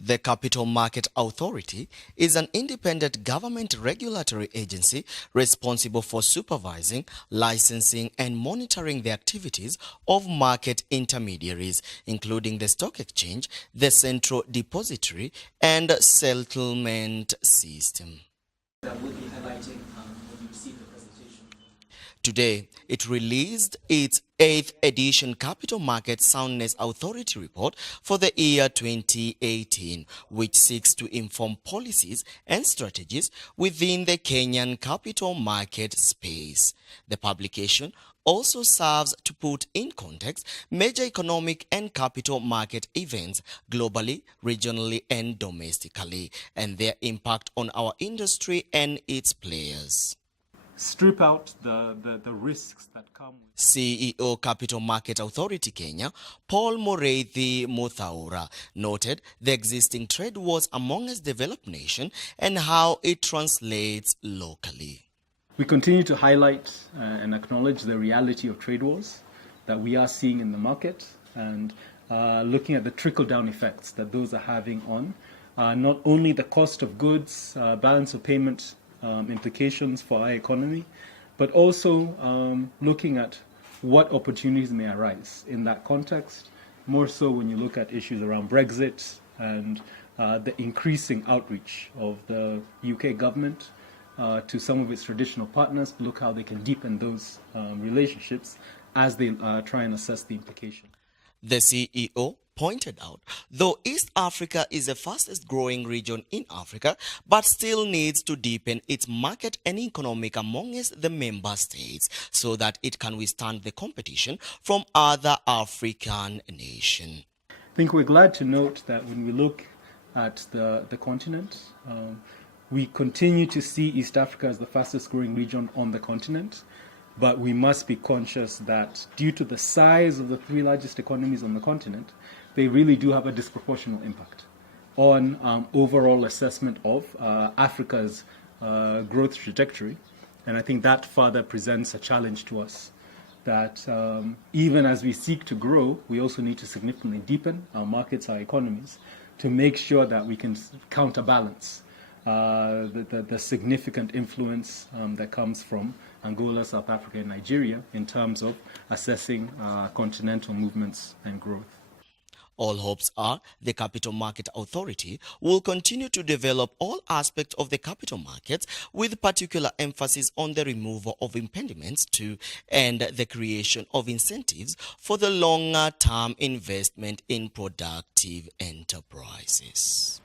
The Capital Market Authority is an independent government regulatory agency responsible for supervising, licensing and monitoring the activities of market intermediaries, including the stock exchange, the central depository and settlement system. That will be highlighting when you see the presentation. Today, it released its 8th edition Capital Market Soundness Authority report for the year 2018, which seeks to inform policies and strategies within the Kenyan capital market space. The publication also serves to put in context major economic and capital market events globally, regionally and domestically, and their impact on our industry and its players. Strip out the risks that come with CEO Capital Market Authority Kenya, Paul Moreithi Muthaura, noted the existing trade wars among its developed nation and how it translates locally. We continue to highlight and acknowledge the reality of trade wars that we are seeing in the market and looking at the trickle-down effects that those are having on not only the cost of goods, balance of payment implications for our economy, but also looking at what opportunities may arise in that context, more so when you look at issues around Brexit and the increasing outreach of the UK government to some of its traditional partners, look how they can deepen those relationships as they try and assess the implication. The CEO pointed out, though East Africa is the fastest growing region in Africa, but still needs to deepen its market and economic amongst the member states so that it can withstand the competition from other African nations. I think we're glad to note that when we look at the continent, we continue to see East Africa as the fastest growing region on the continent, but we must be conscious that due to the size of the three largest economies on the continent, they really do have a disproportionate impact on overall assessment of Africa's growth trajectory. And I think that further presents a challenge to us that even as we seek to grow, we also need to significantly deepen our markets, our economies, to make sure that we can counterbalance the significant influence that comes from Angola, South Africa, and Nigeria in terms of assessing continental movements and growth. All hopes are the Capital Market Authority will continue to develop all aspects of the capital markets with particular emphasis on the removal of impediments to and the creation of incentives for the longer-term investment in productive enterprises.